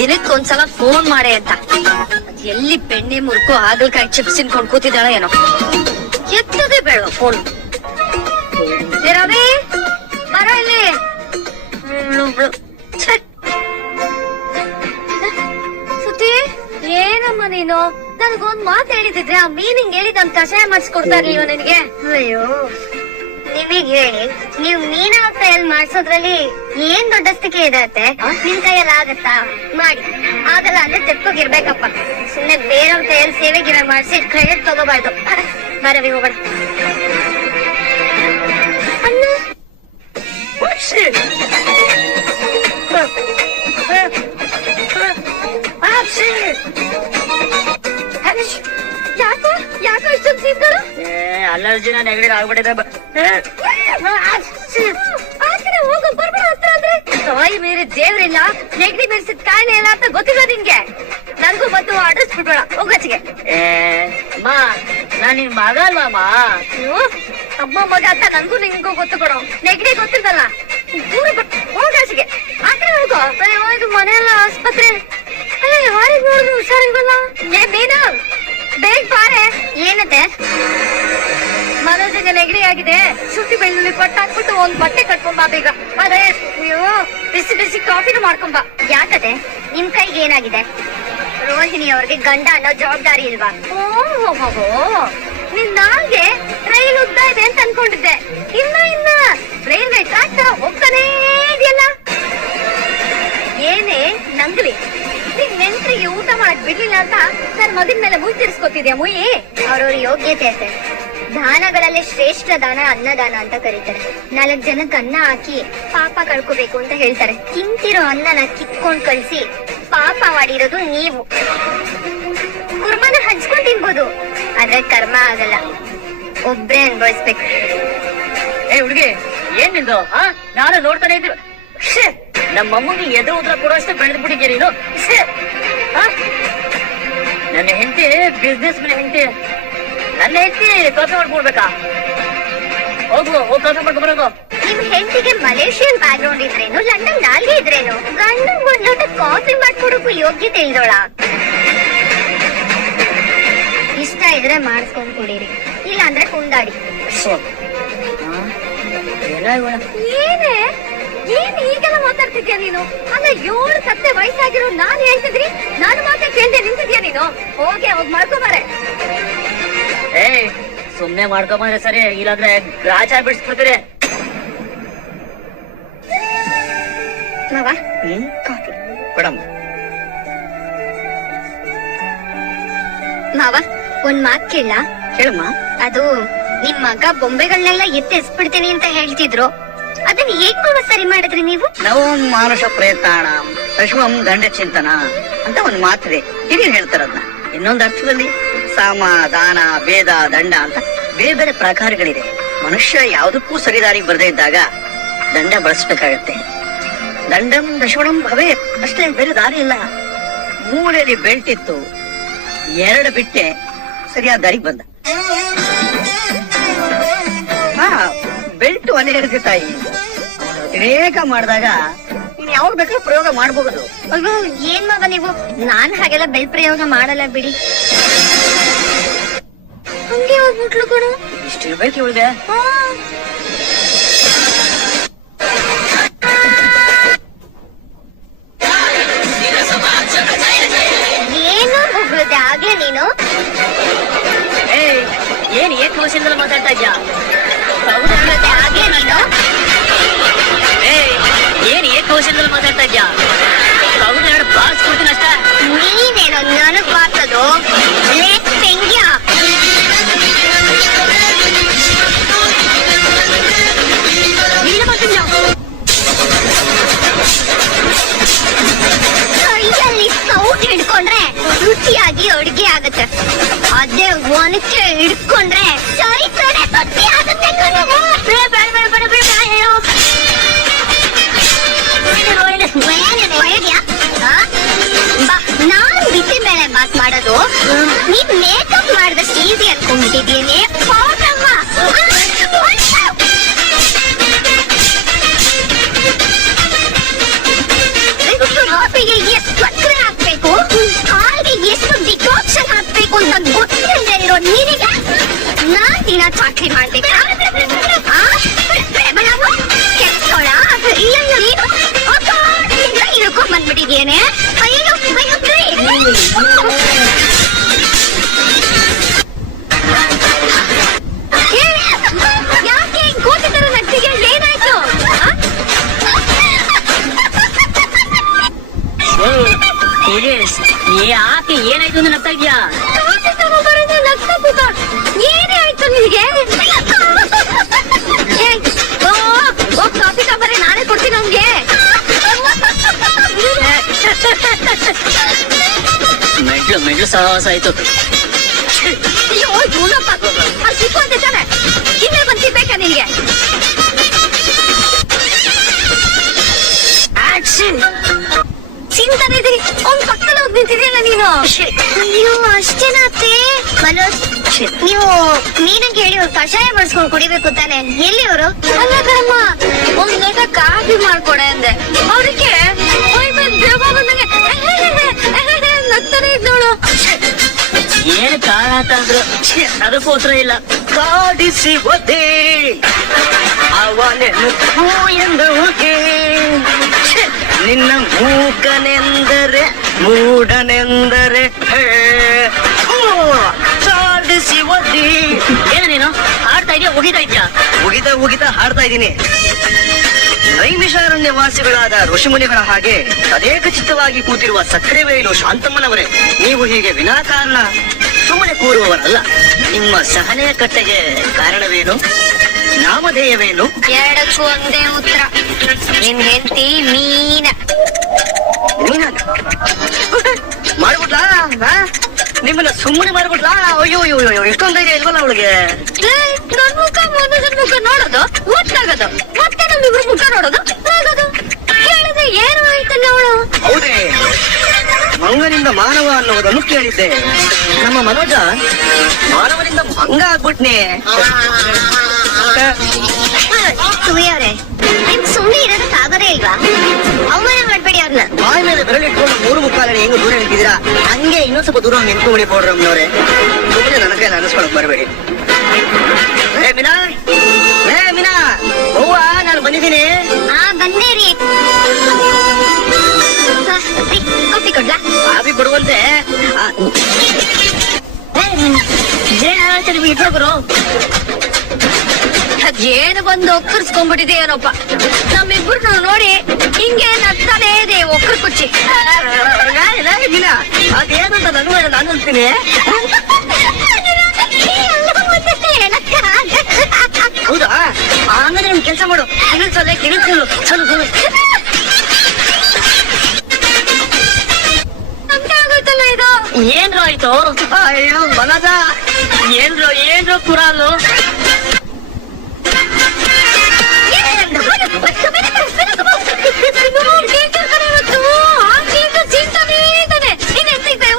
ದಿನಕ್ಕೊಂದ್ಸಲ phone ಮಾಡೆ ಅಂತ. ಎಲ್ಲಿ ಬೆಣ್ಣೆ ಮುರ್ಕು ಹಾಗಲ್ಕಾಯಿ ಚಿಪ್ಸ್ ತಿನ್ಕೊಂಡ್ ಕೂತಿದ್ದಾಳ ಏನೋ, ಎತ್ತದೇ ಬೇಡ ಫೋನ್. ರವಿ ಬರೋ ಇಲ್ಲಿ. ಸುತ್ತಿ ಏನಮ್ಮ ನೀನು ನನಗೊಂದ್ ಮಾತು ಹೇಳಿದಿದ್ರೆ ಆ ಮೀನಿಂಗ್ ಹೇಳಿದಂತ ಕಷಾಯ ಮಾಡಿಸ್ಕೊಡ್ತಾ ಇರ್ಲಿಲ್ವ ನಿನಗೆ? ಅಯ್ಯೋ ನಿಮಗ್ ಹೇಳಿ, ನೀವ್ ಮೀನ ಕೈಯಲ್ಲಿ ಮಾಡ್ಸೋದ್ರಲ್ಲಿ ಏನ್ ದೊಡ್ಡಸ್ತಿಕೆ ಇದೆ? ನಿನ್ ಕೈಯಲ್ಲಿ ಆಗತ್ತಾ? ಮಾಡಿ. ಆಗಲ್ಲ ಅಂದ್ರೆ ತೆಪ್ಪಗಿರ್ಬೇಕಪ್ಪ. ಸುಮ್ನೆ ಬೇರೆಯವ್ರ ಕೈಯಲ್ಲಿ ಸೇವೆ ಗಿವೆ ಮಾಡ್ಸಿ ಕ್ರೆಡಿಟ್ ತಗೋಬಾರ್ದು. ಬರವಿ ಹೋಗೋಣ. ಅಣ್ಣ ಯಾಕೋ ಯಾಕೋ ಇಷ್ಟೊಂದು ಸೀನ್ಗಳು? ಅಲರ್ಜಿನ ನೆಗಡಿ ಆಗ್ಬಿಟ್ಟಿದೆ. ಹೋಗೋ ಬರ್ಬೇಡ ಹತ್ರ ಅಂದ್ರೆ. ತಾಯಿ ಮೀರಿ ದೇವ್ರಿಲ್ಲ, ನೆಗಡಿ ಮೆರ್ಸಿದ್ ಕಾಯಿಲೆ ಇಲ್ಲ ಅಂತ ಗೊತ್ತಿಲ್ಲ ನಿನ್ಗೆ. ನನ್ಗೂ ಮತ್ತು ಆಡಿಸ್ಬಿಡ್ಬೇಡ ಹೋಗಚ್ಚಿಗೆ. ಅಮ್ಮ ನಾನ್ ನಿನ್ ಮಗ ಅಲ್ವಮ್ಮ? ಅಮ್ಮ ಮಗ ಅಂತ ನನ್ಗೂ ನಿನ್ಗೂ ಗೊತ್ತು ಕೊಡೋ. ನೆಗಡಿ ಗೊತ್ತಿದ್ದಲ್ಲ, ದೂರ ಹೋಗಾಚಿಗೆ. ಆ ಕಡೆ ಹೋಗೋ. ಇದು ಮನೆಯಲ್ಲ ಆಸ್ಪತ್ರೆ. ಯಾರಿಗೆ ನೋಡಿದ್ರು ಹುಷಾರಿಲ್ವಲ್ಲ? ಏ ಮೀನು ಬೇಗ ಬಾರೆ. ಏನತ್ತೆ? ಮನೋಜಿಗೆ ನೆಗಡಿ ಆಗಿದೆ. ಶುಂಠಿ ಬೆಳ್ಳುಳ್ಳಿ ಪಟ್ಟ ಹಾಕ್ಬಿಟ್ಟು ಒಂದ್ ಬಟ್ಟೆ ಕಟ್ಕೊಂಬ ಬೇಗ. ಅದೇ ನೀವು ಬಿಸಿ ಬಿಸಿ ಕಾಫಿನೂ ಮಾಡ್ಕೊಂಬ. ಯಾಕತೆ ನಿಮ್ ಕೈಗೆ ಏನಾಗಿದೆ? ರೋಹಿಣಿ ಅವ್ರಿಗೆ ಗಂಡ ಅನ್ನೋ ಜವಾಬ್ದಾರಿ ಇಲ್ವಾ? ಓಹೋ ನಿನ್ ನಾಲ್ಗೆ ರೈಲ್ ಉದ್ದ ಇದೆ ಅಂತ ಅನ್ಕೊಂಡಿದ್ದೆ. ಇಲ್ಲ ರೈಲ್ವೆ ಟ್ರ್ಯಾಕ್ ತರ ಹೋಗ್ತಾನೇ ಇದೆಯಲ್ಲ. ಏನೇ ನಂಗ್ಲಿ, ನಿನ್ ನೆಂಟ್ರಿಗೆ ಊಟ ಮಾಡಕ್ ಬಿಡ್ಲಿಲ್ಲ ಅಂತ ನನ್ ಮಗನ ಮೇಲೆ ಮುಯ್ ತಿರ್ಸ್ಕೊತಿದ್ಯಾ? ಮುಯಿ ಅವ್ರವ್ರ ಯೋಗ್ಯತೆ ಅಂತೆ. ದಾನಗಳಲ್ಲಿ ಶ್ರೇಷ್ಠ ದಾನ ಅನ್ನದಾನ ಅಂತ ಕರೀತಾರೆ. 4 ಜನಕ್ಕೆ ಅನ್ನ ಹಾಕಿ ಪಾಪ ಕಳ್ಕೋಬೇಕು ಅಂತ ಹೇಳ್ತಾರೆ. ತಿಂತಿರೋ ಅನ್ನನ ಕಿತ್ಕೊಂಡ್ ಕಳ್ಸಿ ಪಾಪ ಮಾಡಿರೋದು ನೀವು. ಕುರ್ಮನ ಹಂಚ್ಕೊಂಡ್ ತಿನ್ಬೋದು, ಆದ್ರೆ ಕರ್ಮ ಆಗಲ್ಲ, ಒಬ್ರೇ ಅನ್ಭವಿಸ್ಬೇಕು. ಹುಡುಗಿ ಏನ್ ನಿಂದು? ನಾನು ನೋಡ್ತಾನೆ ಇದ್ದೀವಿ. ನಮ್ಮ ಅಮ್ಮಗೆ ಎದುರು ಉದ್ರ ಕೊಡುವಷ್ಟು ಬೆಳೆದ್ ಬಿಟ್ಟಿದ್ಯ ನೀನು. ನನ್ನ ಹೆಂಡತಿ ಬಿಸ್ನೆಸ್ ಮೇಲೆ ಹೆಂಡತಿ, ನನ್ನ ಹೆಂಡತಿ ಕಾಫಿ ಮಾಡ್ಕೊಡ್ಬೇಕಾ? ಹೋಗು ಕಾಫಿ ಮಾಡ್ಕೊ ಬರೋದು. ನಿಮ್ ಹೆಂಡತಿಗೆ ಮಲೇಷಿಯನ್ ಬ್ಯಾಕ್ ಗ್ರೌಂಡ್ ಇದ್ರೇನು, ಲಂಡನ್ ನಾಲ್ಗೆ ಇದ್ರೇನು, ಗಂಡನ್ ಒಂದ್ ಲೋಟ ಕಾಫಿ ಮಾಡ್ಕೊಡಕ್ಕೂ ಯೋಗ್ಯತೆ ಇಲ್ದೋಳ. ಇಷ್ಟ ಇದ್ರೆ ಮಾಡಿಸ್ಕೊಂಡ್ ಕುಡೀರಿ, ಇಲ್ಲ ಅಂದ್ರೆ ಕುಂದಾಡಿ. ಏನೇ ಏನ್ ಈಗೆಲ್ಲ ಮಾತಾಡ್ತಿದ್ಯಾ ನೀನು? ಅಲ್ಲ 7 ಸತ್ತೆ ವಯಸ್ಸಾಗಿರೋ ನಾನ್ ಹೇಳ್ತಿದ್ರಿ, ನಾನು ಮಾತ್ರ ಕೇಳ್ದೆ ನಿಂತಿದ್ಯಾ ನೀನು? ಹೋಗ್ ಮಾಡ್ಕೊಬಾರೆ. ಸುಮ್ನೆ ಮಾಡ್ಕೊಂಬಂದ್ರೆ ಸರಿ, ಇಲ್ಲಾಂದ್ರೆ ಗ್ರಾಚಾರ ಬಿಡಿಸ್ಬಿಡ್ತೀರಿ. ಮಾವ ಕಾಫಿ ಕೊಡಮ್ಮ. ಮಾವ ಒಂದ್ ಮಾತ್ ಕೇಳ? ಹೇಳಮ್ಮ. ಅದು ನಿಮ್ ಮಗ ಬೊಂಬೆಗಳನ್ನೆಲ್ಲ ಎತ್ತೆಸ್ಬಿಡ್ತೀನಿ ಅಂತ ಹೇಳ್ತಿದ್ರು, ಅದನ್ನ ಹೇಗ್ ಮಾವ ಸರಿ ಮಾಡಿದ್ರಿ ನೀವು? ನಾವು ಮಾನುಷ ಪ್ರಯತ್ನ ಅಶ್ವಂ ದಂಡ ಚಿಂತನ ಅಂತ ಒಂದ್ ಮಾತಿದೆ, ಹಿರಿಯರು ಹೇಳ್ತಾರದ್ನ. ಇನ್ನೊಂದು ಅರ್ಥದಲ್ಲಿ ಸಾಮ ದಾನ ಭೇದ ದಂಡ ಅಂತ ಬೇರೆ ಬೇರೆ ಪ್ರಕಾರಗಳಿದೆ. ಮನುಷ್ಯ ಯಾವುದಕ್ಕೂ ಸರಿದಾರಿಗೆ ಬರದೇ ಇದ್ದಾಗ ದಂಡ ಬಳಸ್ಬೇಕಾಗತ್ತೆ. ದಂಡಂ ದಶವಣಂ ಭವೇ, ಅಷ್ಟೇ, ಬೇರೆ ದಾರಿ ಇಲ್ಲ. ಮೂಲೆಯಲ್ಲಿ ಬೆಲ್ಟ್ ಇತ್ತು, 2 ಬಿಟ್ಟೆ ಸರಿಯಾದ ದಾರಿಗೆ ಬಂದ. ಬೆಲ್ಟ್ ಒಲೆ ಇರುತ್ತೆ ತಾಯಿ, ಅತಿರೇಕ ಮಾಡಿದಾಗ ನೀನ್ ಯಾವಾಗ ಬೇಕಾದ್ರೂ ಪ್ರಯೋಗ ಮಾಡಬಹುದು. ಅಯ್ಯೋ ಏನ್ ಮಗ ನೀವು, ನಾನ್ ಹಾಗೆಲ್ಲ ಬೆಲ್ ಪ್ರಯೋಗ ಮಾಡಲ್ಲ ಬಿಡಿ. ಹಂಗೆ ಹೋಗ್ಬಿಟ್ಲು ಕಣು. ಇಷ್ಟಿರ್ಬೇಕು ಇವಳಿಗೆ. ಏನು ಹೋಗ್ಲದೆ ಆಗ್ಲೇ ನೀನು? ಏನ್ ಏಕವಶದಿಂದ ಮಾತಾಡ್ತಾ ಇದ್ಯಾ? ಆಗ್ಲೇ ನೀನು ಏನ್ ಏಕವಶದಿಂದ ಮಾತಾಡ್ತಾ ಇದ್ಯಾ? ಬಾಕ್ಸ್ ಕೊಡ್ತೀನಿ ಅಷ್ಟ. ನೀನೇನೋ ನನಗ್ ಬಾರ್ಸೋದು? ತೆಂಗ್ಯಾ ಕೈಯಲ್ಲಿ ಸೌಟ್ ಹಿಡ್ಕೊಂಡ್ರೆ ರುಚಿಯಾಗಿ ಅಡುಗೆ ಆಗತ್ತೆ, ಅದೇ ಒನಕೆ ಹಿಡ್ಕೊಂಡ್ರೆ ಚರಿತ್ರೆ ತತ್ತಿ ಆಗುತ್ತೆ. ನಾನ್ ಬಿಸಿ ಬೇಳೆ ಬಾತ್ ಮಾಡೋದು ನೀನ್ ಮೇಕಪ್ ಮಾಡಿದಷ್ಟು ಈಸಿ ಅನ್ಕೊಂಡ್ಬಿಟ್ಟಿದ್ದೀನಿ. ಕಾಫಿಗೆ ಎಷ್ಟು ಚಾಕ್ರಿ ಮಾಡ್ಬೇಕಾ ಇಳ್ಕೊಂಡ್ ಬಂದ್ಬಿಟ್ಟಿದ್ಯೇನೆ ಅಯ್ಯೋ ಯಾಕೆ ಕೋತಿ ತರ ನಟ್ಟಿಗೆ ಏನಾಯ್ತು ಯಾಕೆ ಏನಾಯ್ತು ಅಂತ ನಗ್ತಾ ಇದ್ಯಾ? ಏನೇ ಆಯ್ತು ನಿನಗೆ ಕಾಫಿ ಕಾಪರೆ ನಾನೇ ಕೊಡ್ತೀನಿ ಅವ್ನಿಗೆ ಮೆಡ್ಲು ಸಾಹಸ ಆಯ್ತು. ಅಯ್ಯೋ ಇವನಪ್ಪ ಅಲ್ಲಿ ಸಿಕ್ಕುವಂತೆ ತಾನೆ ಇನ್ನೇ ಬಂದು ಸಿಗ್ಬೇಕಾ ನಿನ್ಗೆ ಚಿಂತಾನೆ ಇದೀನಿ ಅವ್ನ್ ಪಕ್ಕದಲ್ಲಿ ಹೋಗಿ ನಿಂತಿದೆಯಲ್ಲ ನೀನು ಅಯ್ಯೋ ಅಷ್ಟೇನಾ ಅತ್ತೆ ಮನೋಜ್ ನೀವು ನೀನಂಗೆ ಹೇಳಿ ಅವ್ರು ಕಷಾಯ ಮಾಡಿಸ್ಕೊಂಡು ಕುಡಿಬೇಕು ತಾನೆ ಎಲ್ಲಿ ಅವರು ಅಲ್ಲ ಕಣಮ್ಮ ಒಂದ್ ಲೋಟ ಕಾಫಿ ಮಾಡ್ಕೊಡೆ ಅಂದೆ ಅವ್ರಿಗೆ ನಗ್ತಾನೆ ಇದ್ದವಳು ಏನ್ ಕಾರಣ ಅಂತಂದ್ರು ಅದಕ್ಕೂ ಉತ್ತರ ಇಲ್ಲ. ಕಾಡಿಸಿ ಒದ್ದೆ ಅವನೆನ್ನು ಎಂದವುಗೆ ನಿನ್ನ ಮೂಕನೆಂದರೆ ಮೂಢನೆಂದರೆ ಕಾಡಿಸಿ ಒದ್ದಿ. ಏನ ನೀನು ಹಾಡ್ತಾ ಇದೆಯಾ ಉಗಿತಾ ಇದ್ಯಾ? ಉಗಿತಾ ಹಾಡ್ತಾ ಇದ್ದೀನಿ. ನೈಮಿಷಾರಣ್ಯ ವಾಸಿಗಳಾದ ಋಷಿಮುನಿಗಳ ಹಾಗೆ ತದೇಕ ಚಿತ್ತವಾಗಿ ಕೂತಿರುವ ಸಕ್ಕರೆ ವೇಲು ಶಾಂತಮ್ಮನವರೇ, ನೀವು ಹೀಗೆ ವಿನಾಕಾರಣ ಸುಮ್ಮನೆ ಕೂರುವವರಲ್ಲ. ನಿಮ್ಮ ಸಹನೆಯ ಕಟ್ಟೆಗೆ ಕಾರಣವೇನು? ನಾಮಧೇಯವೇನು? ಎರಡಕ್ಕೂ ಒಂದೇ ಉತ್ತರ. ನಿನ್ ಹೆಂಡತಿ ಮೀನ ಮಾಡ್ಬಿಟ್ಲಾ? ನಿಮ್ಮನ್ನ ಸುಮ್ಮನೆ ಮಾಡ್ಬಿಟ್ಲಾ? ಅಯ್ಯೋ ಅಯ್ಯೋ ಇಷ್ಟೊಂದು ಧೈರ್ಯ ಇಲ್ವಲ್ಲ ಅವಳಿಗೆ. ನನ್ ಮುಖ ಮನೋಜನ್ ಮುಖ ನೋಡೋದು ಗೊತ್ತಾಗೋದು, ಮತ್ತೆ ನಮ್ಮಿಬ್ರು ಮುಖ ನೋಡೋದು ಆಗೋದು. ಹೇಳಿದ್ರೆ ಏನು ಆಯ್ತಲ್ಲ ಅವಳು. ಹೌದೇ, ಮಂಗನಿಂದ ಮಾನವ ಅನ್ನುವುದನ್ನು ಕೇಳಿದ್ದೆ. ನಮ್ಮ ಮನೋಜ ಮಾನವನಿಂದ ಮಂಗ ಆಗ್ಬಿಟ್ನೆ. ಸುಯ್ಯವ್ರೆ ನಿಮ್ ಸುಮ್ಮನೆ ಇರೋದಕ್ಕೆ ಆಗೋದೇ ಇಲ್ವಾ? ಅವಮಾನ ಮಾಡ್ಬೇಡಿ ಅವ್ರನ್ನ. ಬಾಯಿ ಮೇಲೆ ಬೆರಳಿಟ್ಕೊಂಡು 3 ಮುಕ್ಕಾಲನೆ ಹೆಂಗ್ ದೂರ ನಿಂತಿದ್ದೀರಾ? ಹಂಗೆ ಇನ್ನೊಂದ್ ಸ್ವಲ್ಪ ದೂರ ನಿಂತ್ಕೊಂಡಿ ಪೌಡ್ರಮ್ನವ್ರೆ. ಸುಮ್ಮನೆ ನನ್ನ ಕೈಯಲ್ಲಿ ಅನಿಸ್ಕೊಳಕ್ ಬರಬೇಡಿ. ಮೀನಾ ಹೂವ ನಾನು ಬಂದಿದ್ದೀನಿ. ಬಂದೇ ರೀ. ಕಾಫಿ ಕೊಡ್ಲಾ? ಕಾಫಿ ಕೊಡುವಂತೆ ಇಟ್ಕೊಳ್ಬರು. ಅದೇನು ಬಂದು ಒಕ್ಕರ್ಸ್ಕೊಂಡ್ಬಿಟ್ಟಿದೆ ಏನಪ್ಪ. ನಮ್ಮಿಬ್ರು ನೋಡಿ ಹಿಂಗೆ ನಗ್ತಾನೇ ಇದೆ ಒಕ್ಕರ್ ಕುಚ್ಚಿ. ಮೀನಾ ಅದೇನಂತ ನಾನು ಅಂತೀನಿ. ಹೌದಾ? ಹಂಗಾದ್ರೆ ಒಂದು ಕೆಲಸ ಮಾಡು, ಕಿಳಿಸಲು ಚಲು ಆಗೋಯ್ತಲ್ಲ ಇದು. ಏನ್ರು ಆಯ್ತು? ಅಯ್ಯೋ ಮನದ ಏನ್ರು ಕುರಾಲು.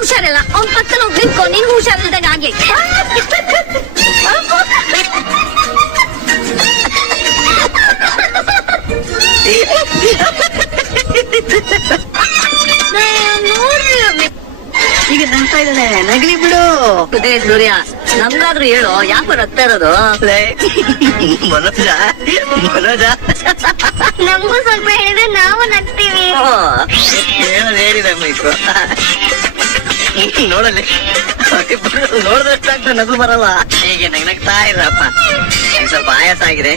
ಹುಷಾರಿಲ್ಲ ಅವ್ನ ಪಕ್ಕದಲ್ಲಿ ಹೋಗಿ ನಿಂತ್ಕೊ, ನೀನ್ ಹುಷಾರಿಲ್ದಂಗ ಆಗ್ಲಿ. ಈಗ ನಗ್ತಾ ಇದ್ದಾನೆ, ನಗಲಿ ಬಿಡು. ಸೂರ್ಯ ನಮ್ಗಾದ್ರೂ ಹೇಳು, ಯಾಕೋ ನಗ್ತಾ ಇರೋದು? ಮನೋಜ ನಮಗೂ ಸ್ವಲ್ಪ ಹೇಳಿದ್ರೆ ನಾವು ನಗ್ತೀವಿ. ಹೇಳಿದೆ ನೋಡಲಿ ನೋಡಿದಷ್ಟಾಗ್ತದೆ, ನಗು ಬರಲ್ಲ. ಹೀಗೆ ನಗ್ತಾ ಇರಪ್ಪ. ಸ್ವಲ್ಪ ಆಯಾಸ ಆಗಿದೆ,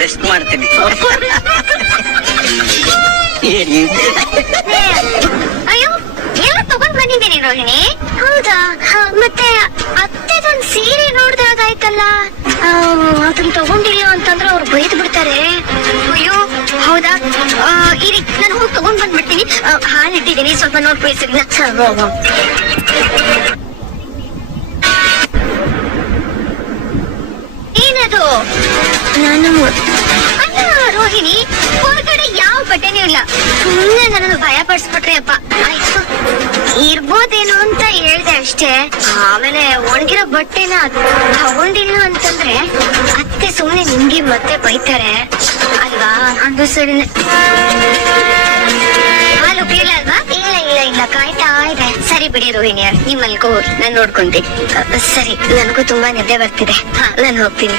ರೆಸ್ಟ್ ಮಾಡ್ತೀನಿ. ಅಯ್ಯೋ ಎಲ್ಲ ತಗೊಂಡ್ ಬಂದಿದ್ದೀನಿ ರೋಹಿಣಿ. ಹೌದಾ? ಮತ್ತೆ ಅತ್ತೆದೊಂದ್ ಸೀರೆ ನೋಡ್ದಾಗಾಯ್ತಲ್ಲ, ಅದನ್ನ ತಗೊಂಡಿಲ್ಲ ಅಂತಂದ್ರೆ ಅವ್ರು ಬೈದ್ ಬಿಡ್ತಾರೆ. ಅಯ್ಯೋ ಹೌದಾ? ಇರಿ ನಾನು ಹೋಗಿ ತಗೊಂಡ್ ಬಂದ್ಬಿಡ್ತೀನಿ. ಹಾಲಿಟ್ಟಿದ್ದೀನಿ, ಸ್ವಲ್ಪ ನೋಡ್ಕೊಳ್ಸಿ. ಏನದು? ನಾನು ಅಲ್ಲ ರೋಹಿಣಿ, ಹೊರಗಡೆ ಯಾವ ಬಟ್ಟೆನೂ ಇಲ್ಲ. ಸುಮ್ಮನೆ ನನ್ನನ್ನು ಭಯ ಪಡಿಸ್ಬಿಟ್ರಿ ಅಪ್ಪ. ಆಯ್ತು ಇರ್ಬೋದೇನೋ ಅಂತ ಹೇಳ್ದೆ ಅಷ್ಟೇ. ಆಮೇಲೆ ಒಣಗಿರೋ ಬಟ್ಟೆನ ತಗೊಂಡಿಲ್ಲ ಅಂತಂದ್ರೆ ಅತ್ತೆ ಸುಮ್ಮನೆ ನಿಮ್ಗೆ ಮತ್ತೆ ಬೈತಾರೆ ಅಲ್ವಾ? ಅದು ಸರಿನೆ. ಹಾಲು ಪೀಲ ಅಲ್ವಾ? ಇಲ್ಲ ಕಾಯ್ತಾ ಇದೆ. ಸರಿ ಸರಿ ಬಿಡಿ ರೋಹಿಣಿಯ, ನೀವ್ ಮಲ್ಕೋ ಹೋಗಿ, ನಾನ್ ನೋಡ್ಕೊಂತೀನಿ. ಸರಿ, ನನಗೂ ತುಂಬಾ ನಿದ್ದೆ ಬರ್ತಿದೆ. ನಾನು ಹೋಗ್ತೀನಿ.